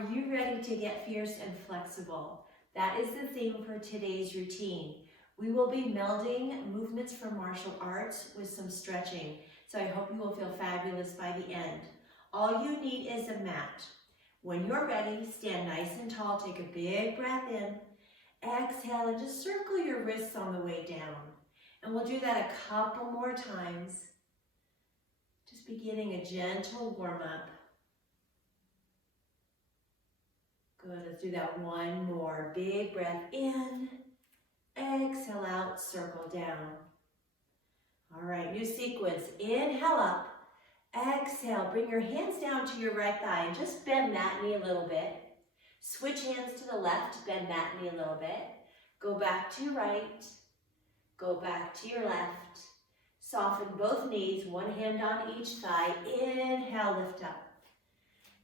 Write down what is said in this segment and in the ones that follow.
Are you ready to get fierce and flexible? That is the theme for today's routine. We will be melding movements from martial arts with some stretching, so I hope you will feel fabulous by the end. All you need is a mat. When you're ready, stand nice and tall, take a big breath in, exhale, and just circle your wrists on the way down. And we'll do that a couple more times. Just beginning a gentle warm-up. Good, let's do that one more. Big breath in, exhale out, circle down. All right, new sequence. Inhale up, exhale, bring your hands down to your right thigh and just bend that knee a little bit. Switch hands to the left, bend that knee a little bit. Go back to your right, go back to your left. Soften both knees, one hand on each thigh. Inhale, lift up.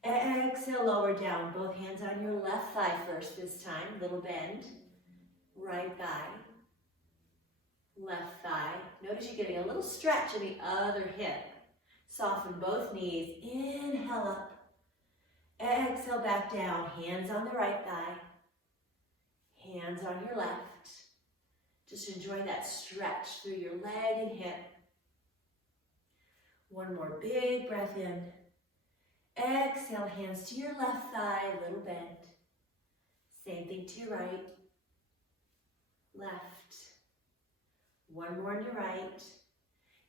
Exhale, lower down. Both hands on your left thigh first this time. Little bend. Right thigh. Left thigh. Notice you're getting a little stretch in the other hip. Soften both knees. Inhale up. Exhale back down. Hands on the right thigh. Hands on your left. Just enjoy that stretch through your leg and hip. One more big breath in. Exhale, hands to your left thigh, little bend. Same thing to your right, left. One more on your right.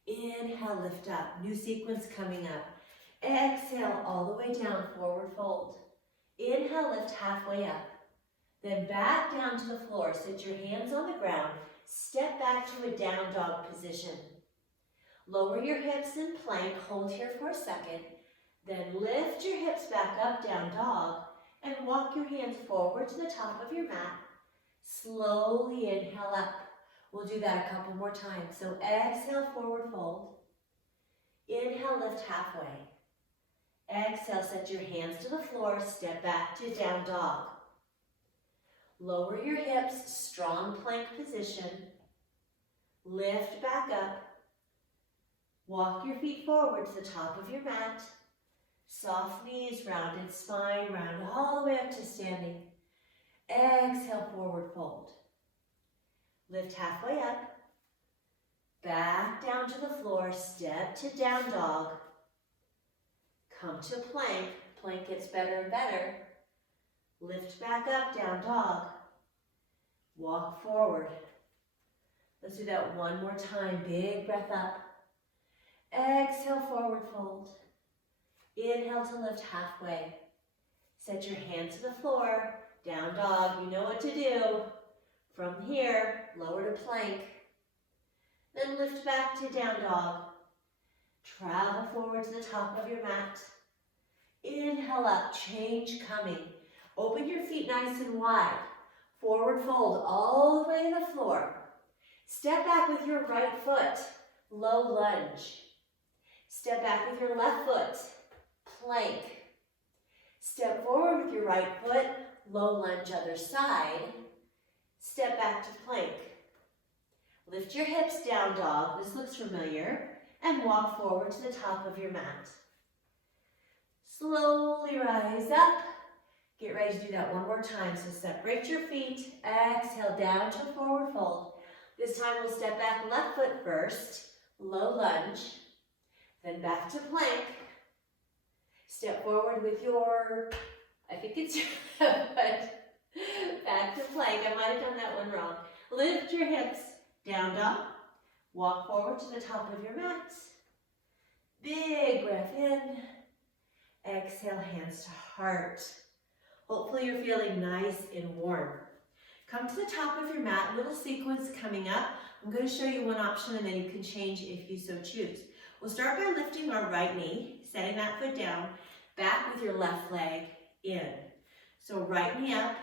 Inhale, lift up. New sequence coming up. Exhale, all the way down, forward fold. Inhale, lift halfway up. Then back down to the floor. Sit your hands on the ground. Step back to a down dog position. Lower your hips in plank. Hold here for a second. Then lift your hips back up, down dog, and walk your hands forward to the top of your mat. Slowly inhale up. We'll do that a couple more times. So exhale, forward fold. Inhale, lift halfway. Exhale, set your hands to the floor, step back to down dog. Lower your hips, strong plank position. Lift back up. Walk your feet forward to the top of your mat. Soft knees, rounded spine, round all the way up to standing. Exhale, forward fold. Lift halfway up. Back down to the floor, step to down dog. Come to plank. Plank gets better and better. Lift back up, down dog. Walk forward. Let's do that one more time. Big breath up. Exhale, forward fold. Inhale to lift halfway. Set your hands to the floor. Down dog, you know what to do. From here, lower to plank. Then lift back to down dog. Travel forward to the top of your mat. Inhale up, change coming. Open your feet nice and wide. Forward fold all the way to the floor. Step back with your right foot. Low lunge. Step back with your left foot. Plank. Step forward with your right foot, low lunge other side. Step back to plank. Lift your hips, down dog, this looks familiar, and walk forward to the top of your mat. Slowly rise up. Get ready to do that one more time. So separate your feet, exhale down to forward fold. This time we'll step back left foot first, low lunge, then back to plank. Step forward with your, I think it's your left foot. Back to plank. I might have done that one wrong. Lift your hips, down dog. Walk forward to the top of your mat. Big breath in. Exhale, hands to heart. Hopefully you're feeling nice and warm. Come to the top of your mat, little sequence coming up. I'm going to show you one option and then you can change if you so choose. We'll start by lifting our right knee, setting that foot down, back with your left leg in. So right knee up,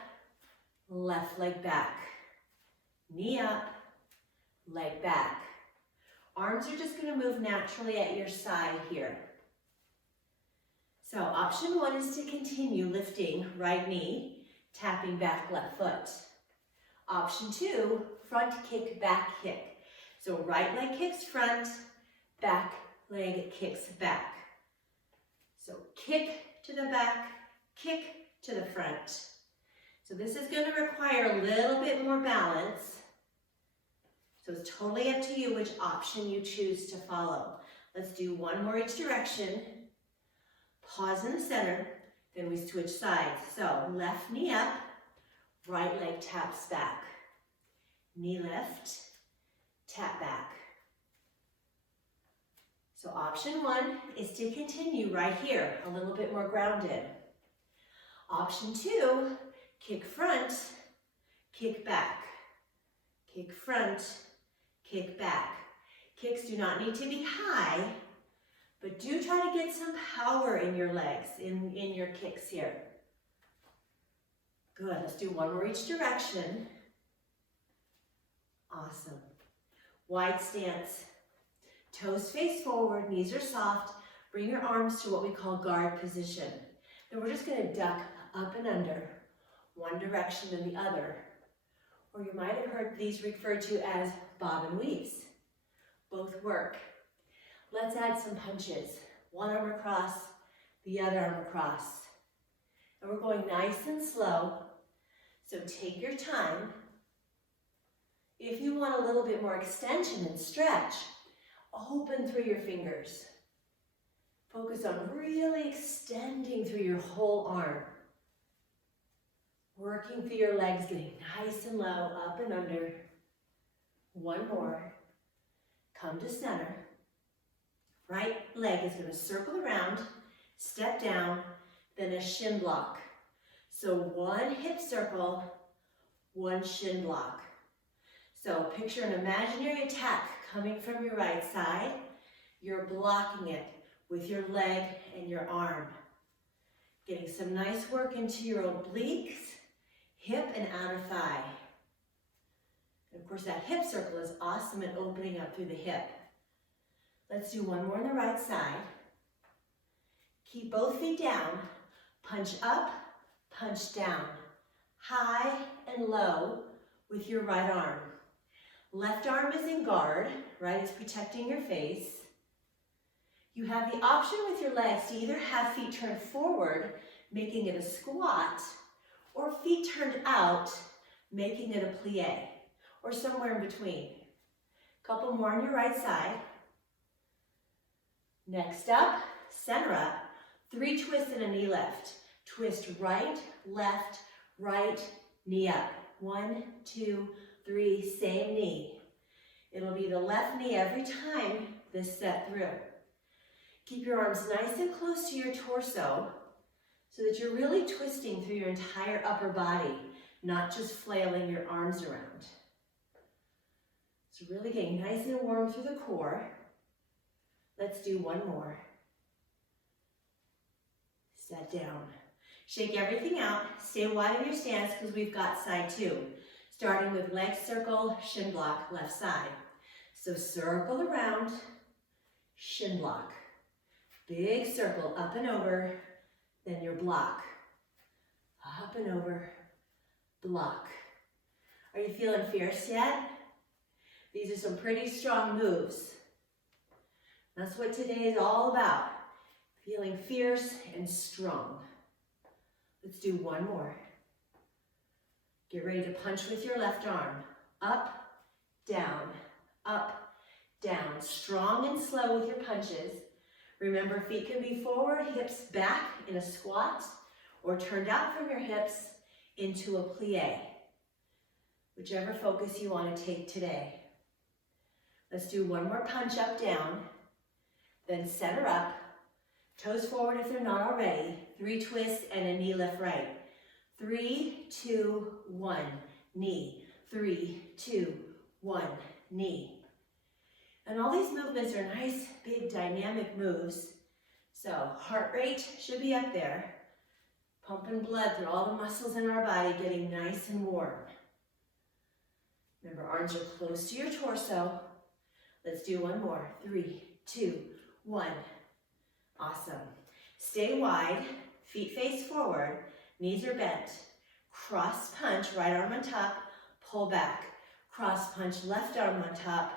left leg back. Knee up, leg back. Arms are just going to move naturally at your side here. So option one is to continue lifting right knee, tapping back left foot. Option two, front kick, back kick. So right leg kicks front, back leg kicks back. So kick to the back, kick to the front. So this is going to require a little bit more balance. So it's totally up to you which option you choose to follow. Let's do one more each direction. Pause in the center, then we switch sides. So left knee up, right leg taps back. Knee lift, tap back. So option one is to continue right here, a little bit more grounded. Option two, kick front, kick back. Kick front, kick back. Kicks do not need to be high, but do try to get some power in your legs, in your kicks here. Good, let's do one more each direction. Awesome. Wide stance. Toes face forward, knees are soft. Bring your arms to what we call guard position. Then we're just gonna duck up and under, one direction and the other. Or you might have heard these referred to as bob and weaves. Both work. Let's add some punches. One arm across, the other arm across. And we're going nice and slow, so take your time. If you want a little bit more extension and stretch, open through your fingers. Focus on really extending through your whole arm. Working through your legs, getting nice and low, up and under. One more. Come to center. Right leg is going to circle around, step down, then a shin block. So one hip circle, one shin block. So picture an imaginary attack coming from your right side. You're blocking it with your leg and your arm. Getting some nice work into your obliques, hip and outer thigh. And of course that hip circle is awesome at opening up through the hip. Let's do one more on the right side. Keep both feet down. Punch up, punch down. High and low with your right arm. Left arm is in guard, right? It's protecting your face. You have the option with your legs to either have feet turned forward, making it a squat, or feet turned out, making it a plie, or somewhere in between. Couple more on your right side. Next up, center up, 3 twists and a knee lift. Twist right, left, right, knee up. 1, 2, 3, same knee. It'll be the left knee every time this set through. Keep your arms nice and close to your torso so that you're really twisting through your entire upper body, not just flailing your arms around. So really getting nice and warm through the core. Let's do one more. Set down. Shake everything out. Stay wide in your stance because we've got side 2. Starting with leg circle, shin block, left side. So circle around, shin block. Big circle, up and over, then your block. Up and over, block. Are you feeling fierce yet? These are some pretty strong moves. That's what today is all about. Feeling fierce and strong. Let's do one more. Get ready to punch with your left arm. Up, down, strong and slow with your punches. Remember, feet can be forward, hips back in a squat, or turned out from your hips into a plie. Whichever focus you want to take today. Let's do one more punch up, down, then center up, toes forward if they're not already, 3 twists and a knee lift right. 3, 2, 1, knee. 3, 2, 1, knee. And all these movements are nice, big, dynamic moves. So heart rate should be up there. Pumping blood through all the muscles in our body, getting nice and warm. Remember, arms are close to your torso. Let's do one more. 3, 2, 1. Awesome. Stay wide, feet face forward, knees are bent. Cross punch, right arm on top, pull back. Cross punch, left arm on top,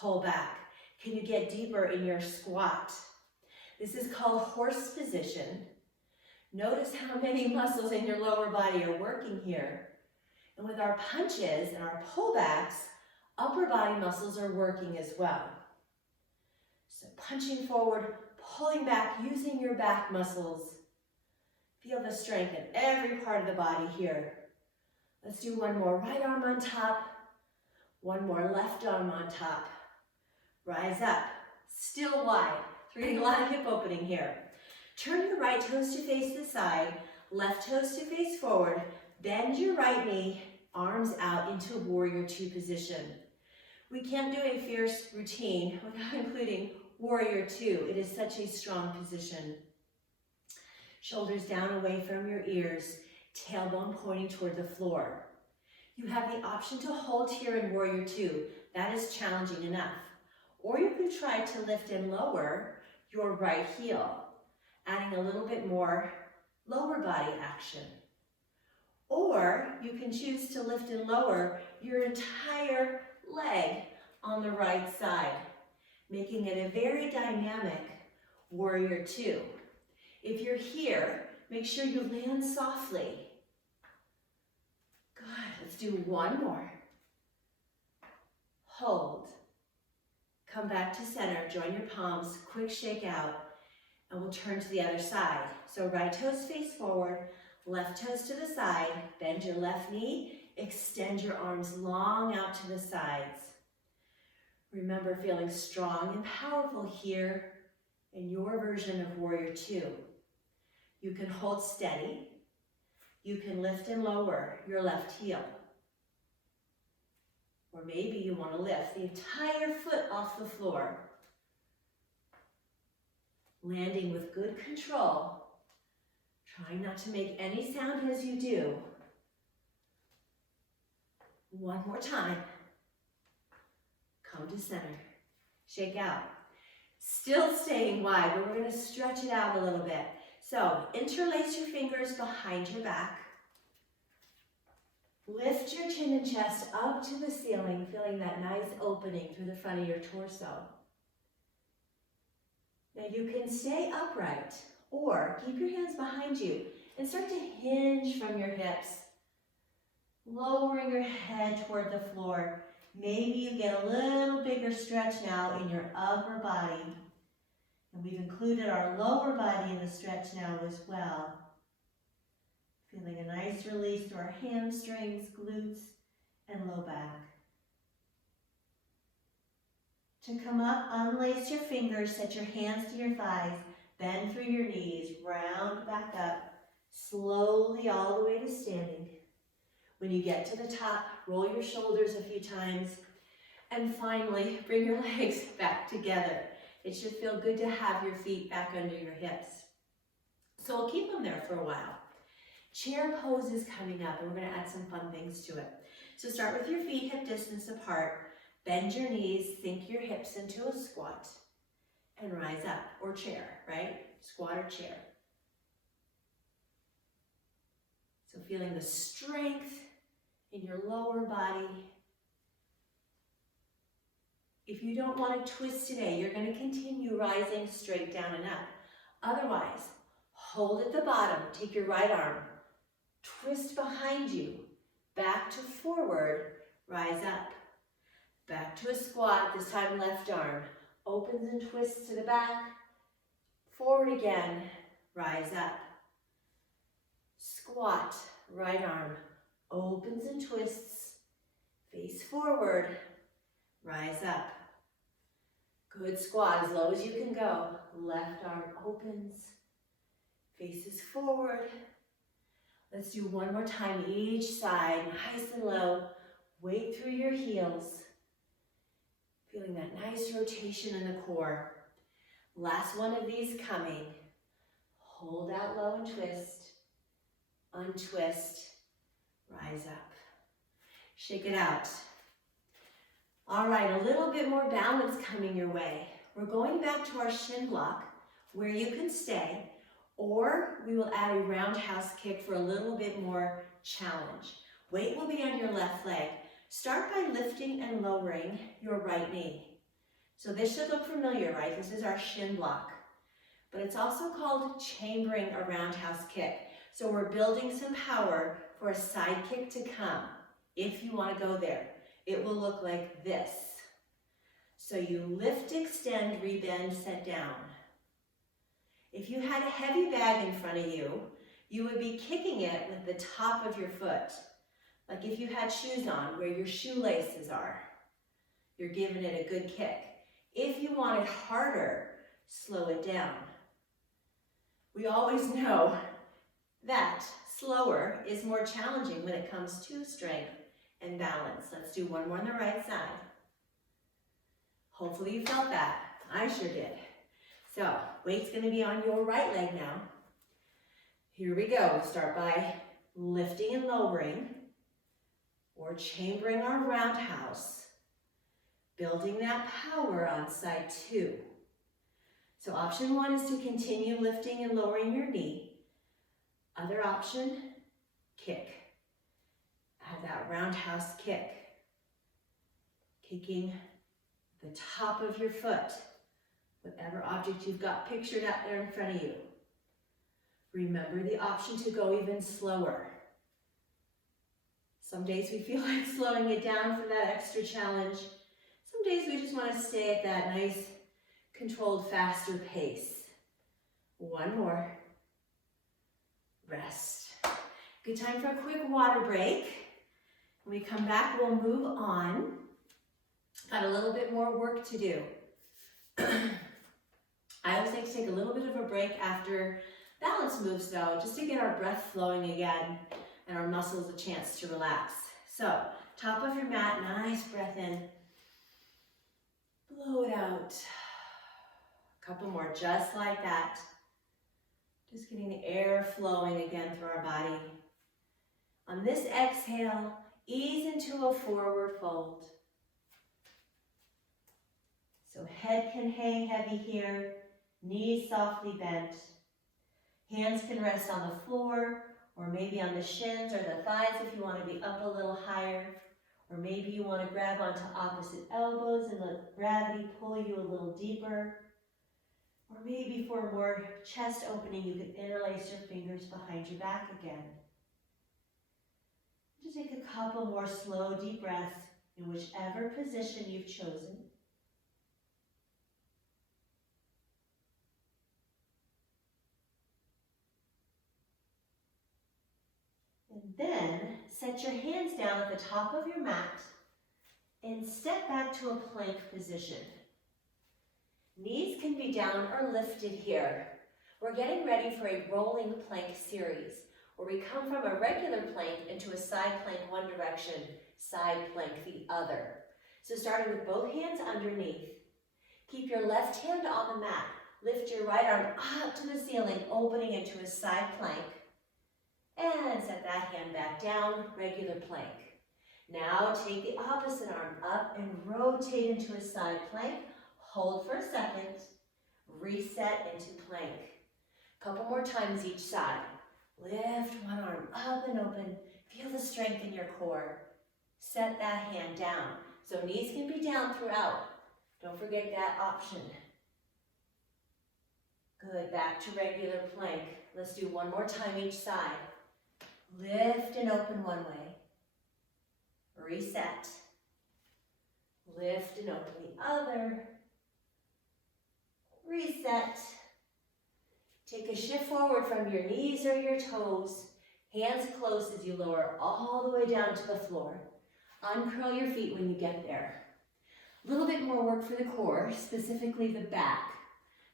pull back. Can you get deeper in your squat? This is called horse position. Notice how many muscles in your lower body are working here. And with our punches and our pullbacks, upper body muscles are working as well. So punching forward, pulling back, using your back muscles. Feel the strength in every part of the body here. Let's do one more. Right arm on top. One more left arm on top. Rise up. Still wide. We're getting a lot of hip opening here. Turn your right toes to face the side. Left toes to face forward. Bend your right knee. Arms out into warrior two position. We can't do a fierce routine without including warrior two. It is such a strong position. Shoulders down away from your ears, tailbone pointing toward the floor. You have the option to hold here in warrior two. That is challenging enough. Or you can try to lift and lower your right heel, adding a little bit more lower body action. Or you can choose to lift and lower your entire leg on the right side, making it a very dynamic warrior two. If you're here, make sure you land softly. Good, let's do one more. Hold. Come back to center, join your palms, quick shake out, and we'll turn to the other side. So right toes face forward, left toes to the side, bend your left knee, extend your arms long out to the sides. Remember feeling strong and powerful here in your version of warrior two. You can hold steady. You can lift and lower your left heel. Or maybe you want to lift the entire foot off the floor. Landing with good control. Trying not to make any sound as you do. One more time. Come to center. Shake out. Still staying wide, but we're going to stretch it out a little bit. So interlace your fingers behind your back. Lift your chin and chest up to the ceiling, feeling that nice opening through the front of your torso. Now you can stay upright or keep your hands behind you and start to hinge from your hips, lowering your head toward the floor. Maybe you get a little bigger stretch now in your upper body. And we've included our lower body in the stretch now as well. Feeling a nice release through our hamstrings, glutes, and low back. To come up, unlace your fingers, set your hands to your thighs, bend through your knees, round back up, slowly all the way to standing. When you get to the top, roll your shoulders a few times, and finally, bring your legs back together. It should feel good to have your feet back under your hips. So we'll keep them there for a while. Chair pose is coming up, and we're going to add some fun things to it. So start with your feet hip distance apart. Bend your knees, sink your hips into a squat, and rise up, or chair, right? Squat or chair. So feeling the strength in your lower body. If you don't want to twist today, you're going to continue rising straight down and up. Otherwise, hold at the bottom, take your right arm, twist behind you, back to forward, rise up. Back to a squat, this time left arm, opens and twists to the back, forward again, rise up. Squat, right arm, opens and twists, face forward, rise up. Good squat, as low as you can go. Left arm opens, faces forward. Let's do one more time each side, nice and low. Weight through your heels. Feeling that nice rotation in the core. Last one of these coming. Hold out low and twist. Untwist. Rise up. Shake it out. All right, a little bit more balance coming your way. We're going back to our shin block where you can stay, or we will add a roundhouse kick for a little bit more challenge. Weight will be on your left leg. Start by lifting and lowering your right knee. So this should look familiar, right? This is our shin block. but it's also called chambering a roundhouse kick. So we're building some power for a side kick to come. If you want to go there, it will look like this. So you lift, extend, rebend, set down. If you had a heavy bag in front of you, you would be kicking it with the top of your foot. Like if you had shoes on where your shoelaces are, you're giving it a good kick. If you want it harder, slow it down. We always know that slower is more challenging when it comes to strength and balance. Let's do one more on the right side. Hopefully you felt that. I sure did. So, weight's gonna be on your right leg now. Here we go. We'll start by lifting and lowering, or chambering our roundhouse, building that power on side 2. So option 1 is to continue lifting and lowering your knee. Other option, kick. Add that roundhouse kick. Kicking the top of your foot, whatever object you've got pictured out there in front of you. Remember the option to go even slower. Some days we feel like slowing it down for that extra challenge. Some days we just want to stay at that nice, controlled, faster pace. One more. Rest. Good time for a quick water break. When we come back, we'll move on. Got a little bit more work to do. I always like to take a little bit of a break after balance moves though, just to get our breath flowing again and our muscles a chance to relax. So, top of your mat, nice breath in. Blow it out. A couple more, just like that. Just getting the air flowing again through our body. On this exhale, ease into a forward fold. So head can hang heavy here, knees softly bent. Hands can rest on the floor, or maybe on the shins or the thighs if you want to be up a little higher. Or maybe you want to grab onto opposite elbows and let gravity pull you a little deeper. Or maybe for more chest opening, you can interlace your fingers behind your back again. Just take a couple more slow, deep breaths in whichever position you've chosen. And then set your hands down at the top of your mat and step back to a plank position. Knees can be down or lifted here. We're getting ready for a rolling plank series, where we come from a regular plank into a side plank one direction, side plank the other. So starting with both hands underneath. Keep your left hand on the mat. Lift your right arm up to the ceiling, opening into a side plank. And set that hand back down, regular plank. Now take the opposite arm up and rotate into a side plank. Hold for a second, reset into plank. Couple more times each side. Lift one arm up and open. Feel the strength in your core. Set that hand down. So knees can be down throughout. Don't forget that option. Good, back to regular plank. Let's do one more time each side. Lift and open one way. Reset. Lift and open the other. Reset. Take a shift forward from your knees or your toes. Hands close as you lower all the way down to the floor. Uncurl your feet when you get there. A little bit more work for the core, specifically the back.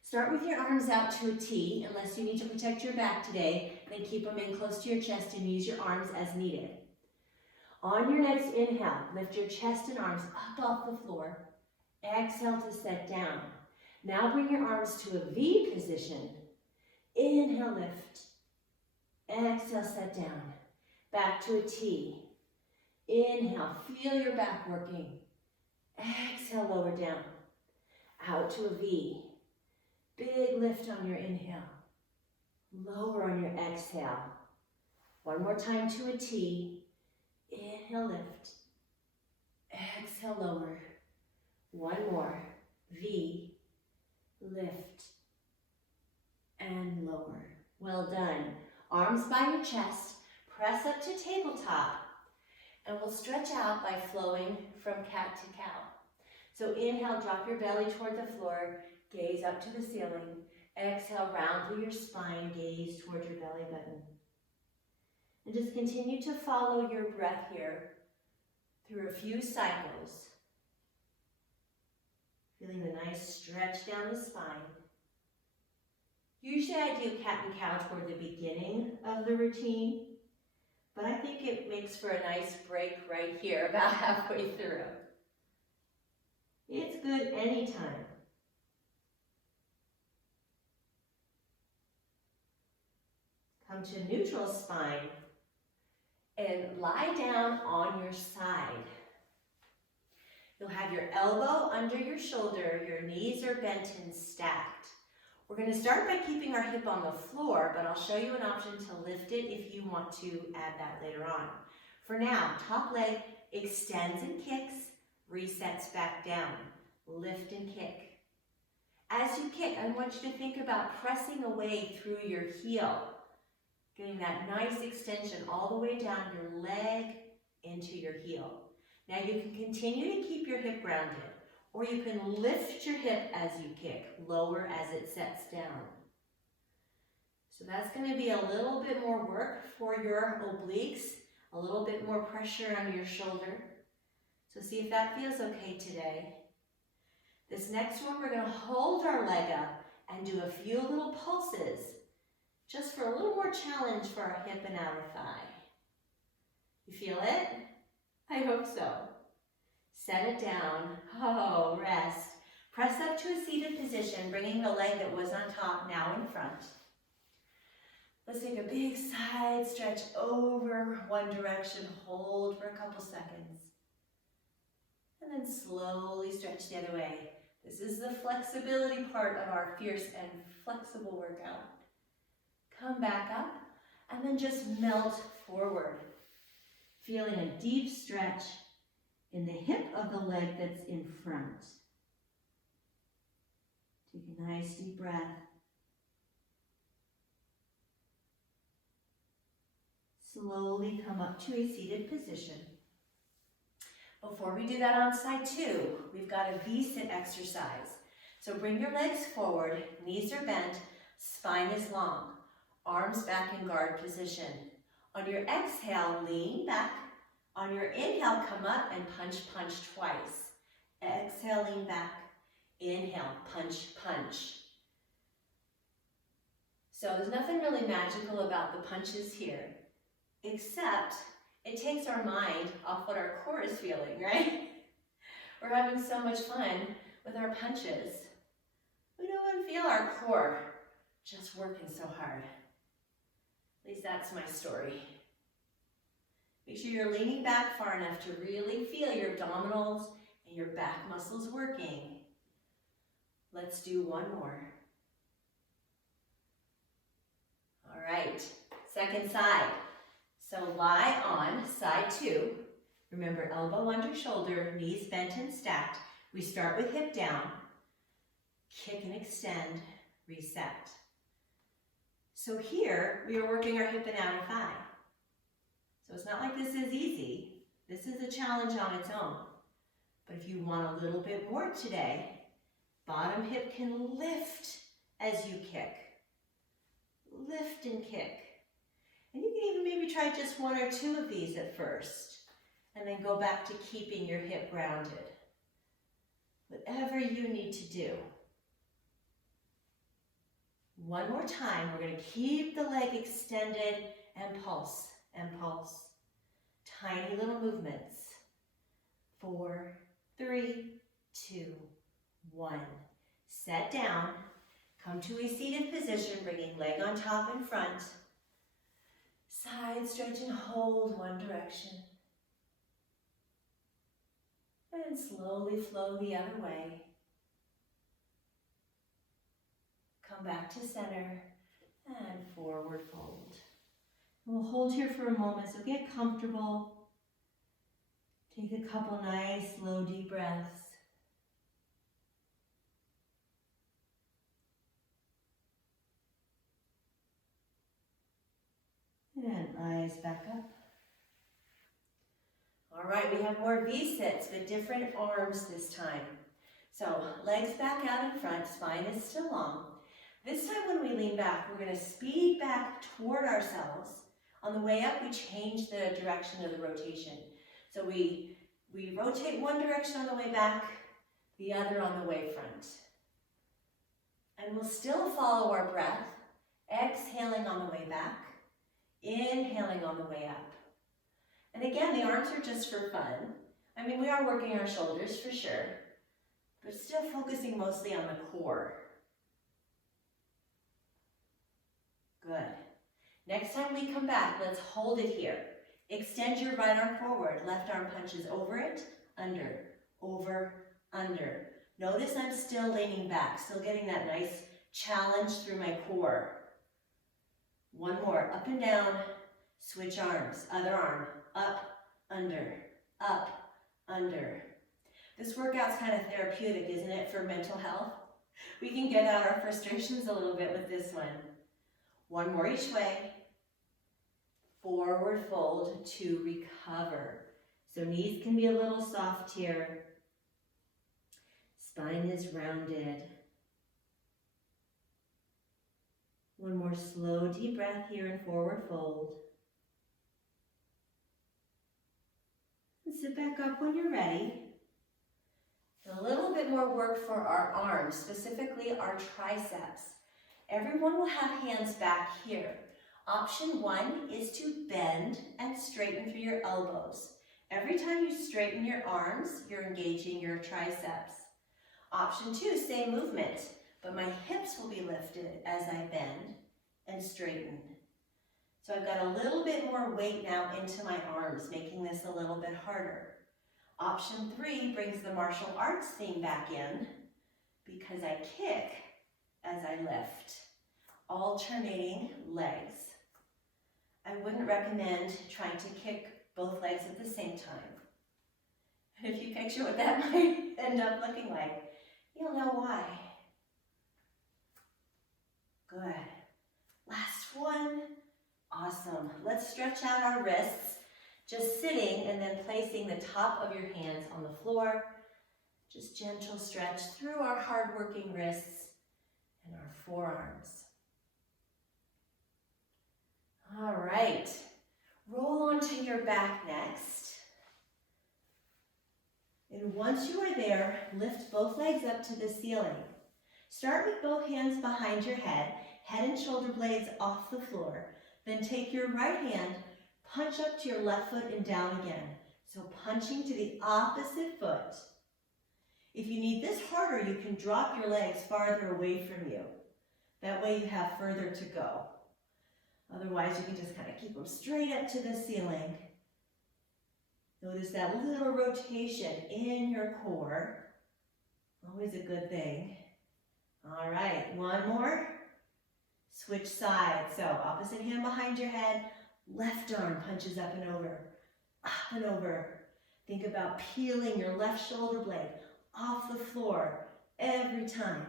Start with your arms out to a T, unless you need to protect your back today, then keep them in close to your chest and use your arms as needed. On your next inhale, lift your chest and arms up off the floor. Exhale to set down. Now bring your arms to a V position. Inhale, lift. Exhale, set down. Back to a T. Inhale, feel your back working. Exhale, lower down. Out to a V. Big lift on your inhale. Lower on your exhale. One more time to a T. Inhale, lift. Exhale, lower. One more. V. Lift. and lower. Well done. Arms by your chest, press up to tabletop, and we'll stretch out by flowing from cat to cow. So inhale, drop your belly toward the floor, gaze up to the ceiling. Exhale, round through your spine, gaze toward your belly button. And just continue to follow your breath here through a few cycles. Feeling the nice stretch down the spine. Usually I do cat and cow toward the beginning of the routine, but I think it makes for a nice break right here, about halfway through. It's good anytime. Come to neutral spine and lie down on your side. You'll have your elbow under your shoulder, your knees are bent and stacked. We're going to start by keeping our hip on the floor, but I'll show you an option to lift it if you want to add that later on. For now, top leg extends and kicks, resets back down. Lift and kick. As you kick, I want you to think about pressing away through your heel, getting that nice extension all the way down your leg into your heel. Now you can continue to keep your hip grounded, or you can lift your hip as you kick, lower as it sets down. So that's going to be a little bit more work for your obliques, a little bit more pressure on your shoulder. So see if that feels okay today. This next one, we're going to hold our leg up and do a few little pulses, just for a little more challenge for our hip and outer thigh. You feel it? I hope so. Set it down. Oh, rest. Press up to a seated position, bringing the leg that was on top now in front. Let's take a big side stretch over one direction. Hold for a couple seconds. And then slowly stretch the other way. This is the flexibility part of our fierce and flexible workout. Come back up and then just melt forward. Feeling a deep stretch in the hip of the leg that's in front. Take a nice deep breath. Slowly come up to a seated position. Before we do that on side two, we've got a V-sit exercise. So bring your legs forward, knees are bent, spine is long, arms back in guard position. On your exhale, lean back. On your inhale, come up and punch, punch twice. Exhale, lean back. Inhale, punch, punch. So there's nothing really magical about the punches here, except it takes our mind off what our core is feeling, right? We're having so much fun with our punches. We don't even feel our core just working so hard. At least that's my story. Make sure you're leaning back far enough to really feel your abdominals and your back muscles working. Let's do one more. All right, second side. So lie on side two. Remember, elbow under shoulder, knees bent and stacked. We start with hip down. Kick and extend, reset. So here, we are working our hip and outer thigh. So it's not like this is easy. This is a challenge on its own. But if you want a little bit more today, bottom hip can lift as you kick. Lift and kick. And you can even maybe try just one or two of these at first, and then go back to keeping your hip grounded. Whatever you need to do. One more time, we're going to keep the leg extended and pulse, and pulse. Tiny little movements. 4, 3, 2, 1. Set down. Come to a seated position, bringing leg on top and front. Side stretch and hold one direction. And slowly flow the other way. Come back to center and forward fold. And we'll hold here for a moment, so get comfortable. Take a couple nice, slow, deep breaths. And eyes back up. All right, we have more V-sits, but different arms this time. So legs back out in front, spine is still long. This time when we lean back, we're going to speed back toward ourselves. On the way up, we change the direction of the rotation. So we rotate one direction on the way back, the other on the way front. And we'll still follow our breath, exhaling on the way back, inhaling on the way up. And again, the arms are just for fun. I mean, we are working our shoulders for sure, but still focusing mostly on the core. Good. Next time we come back, let's hold it here. Extend your right arm forward. Left arm punches over it, under, over, under. Notice I'm still leaning back, still getting that nice challenge through my core. One more, up and down, switch arms, other arm, up, under, up, under. This workout's kind of therapeutic, isn't it, for mental health? We can get out our frustrations a little bit with this one. One more each way. Forward fold to recover. So knees can be a little soft here. Spine is rounded. One more slow, deep breath here in forward fold. And sit back up when you're ready. A little bit more work for our arms, specifically our triceps. Everyone will have hands back here. Option 1 is to bend and straighten through your elbows. Every time you straighten your arms, you're engaging your triceps. Option 2, same movement, but my hips will be lifted as I bend and straighten. So I've got a little bit more weight now into my arms, making this a little bit harder. Option 3 brings the martial arts theme back in because I kick as I lift, alternating legs. I wouldn't recommend trying to kick both legs at the same time. And if you picture what that might end up looking like, you'll know why. Good. Last one. Awesome. Let's stretch out our wrists, just sitting and then placing the top of your hands on the floor. Just gentle stretch through our hard-working wrists and our forearms. All right. Roll onto your back next. And once you are there, lift both legs up to the ceiling. Start with both hands behind your head and shoulder blades off the floor. Then take your right hand, punch up to your left foot and down again. So punching to the opposite foot. If you need this harder, you can drop your legs farther away from you. That way you have further to go. Otherwise, you can just kind of keep them straight up to the ceiling. Notice that little rotation in your core. Always a good thing. All right, one more. Switch sides. So opposite hand behind your head, left arm punches up and over, up and over. Think about peeling your left shoulder blade off the floor every time.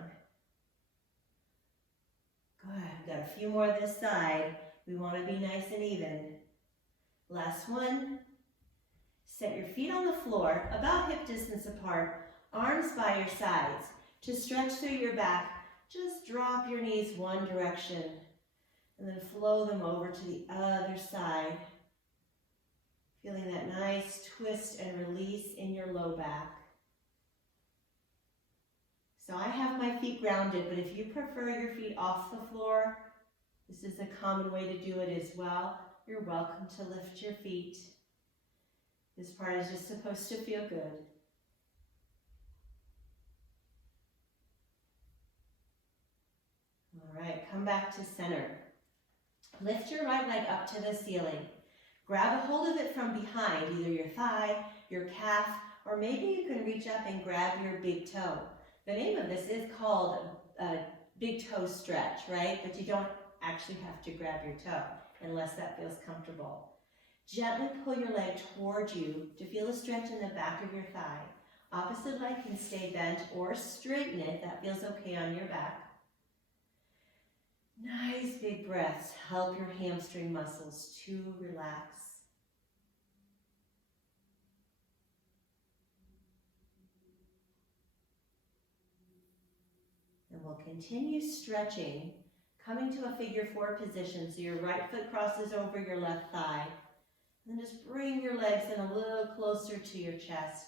Good, got a few more this side. We want to be nice and even. Last one. Set your feet on the floor, about hip distance apart, arms by your sides. To stretch through your back, just drop your knees one direction and then flow them over to the other side. Feeling that nice twist and release in your low back. So I have my feet grounded, but if you prefer your feet off the floor, this is a common way to do it as well. You're welcome to lift your feet. This part is just supposed to feel good. All right, come back to center. Lift your right leg up to the ceiling. Grab a hold of it from behind, either your thigh, your calf, or maybe you can reach up and grab your big toe. The name of this is called a big toe stretch, right? But you don't actually have to grab your toe unless that feels comfortable. Gently pull your leg towards you to feel a stretch in the back of your thigh. Opposite leg can stay bent or straighten it. That feels okay on your back. Nice big breaths help your hamstring muscles to relax. And we'll continue stretching, coming to a figure 4 position. So your right foot crosses over your left thigh. And then just bring your legs in a little closer to your chest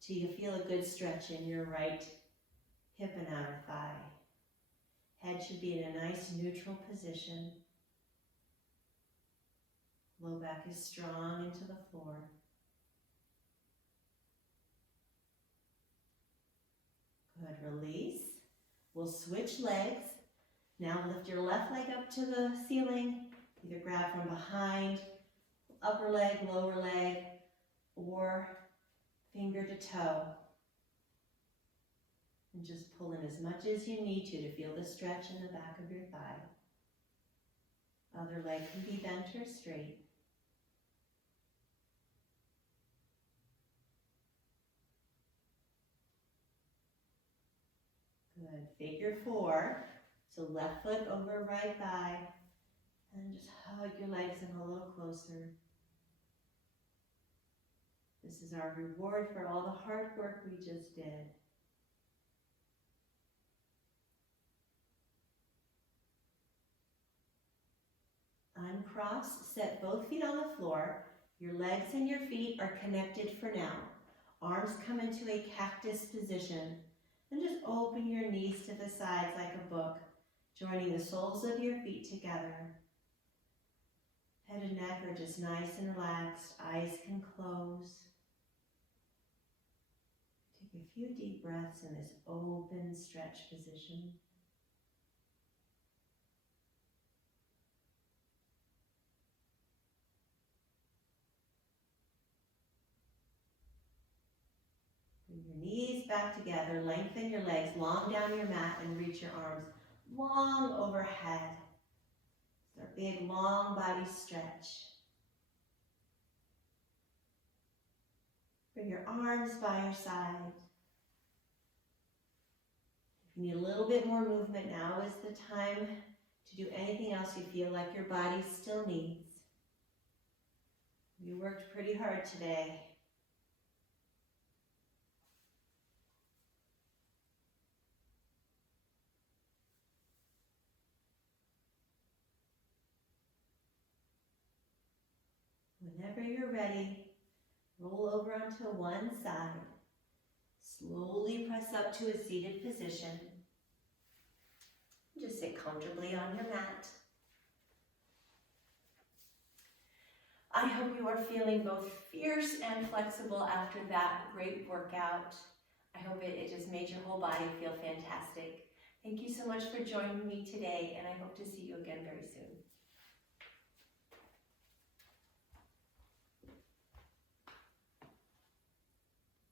till you feel a good stretch in your right hip and outer thigh. Head should be in a nice neutral position. Low back is strong into the floor. Good, release. We'll switch legs. Now lift your left leg up to the ceiling. Either grab from behind, upper leg, lower leg, or finger to toe. And just pull in as much as you need to feel the stretch in the back of your thigh. Other leg can be bent or straight. Good, figure 4. So left foot over right thigh. And just hug your legs in a little closer. This is our reward for all the hard work we just did. Uncross, set both feet on the floor. Your legs and your feet are connected for now. Arms come into a cactus position. And just open your knees to the sides like a book, joining the soles of your feet together. Head and neck are just nice and relaxed. Eyes can close. Take a few deep breaths in this open stretch position. Bring your knees back together, lengthen your legs long down your mat and reach your arms long overhead. It's our big long body stretch. Bring your arms by your side. If you need a little bit more movement, now is the time to do anything else you feel like your body still needs. You worked pretty hard today. Whenever you're ready, roll over onto one side. Slowly press up to a seated position. Just sit comfortably on your mat. I hope you are feeling both fierce and flexible after that great workout. I hope it just made your whole body feel fantastic. Thank you so much for joining me today, and I hope to see you again very soon.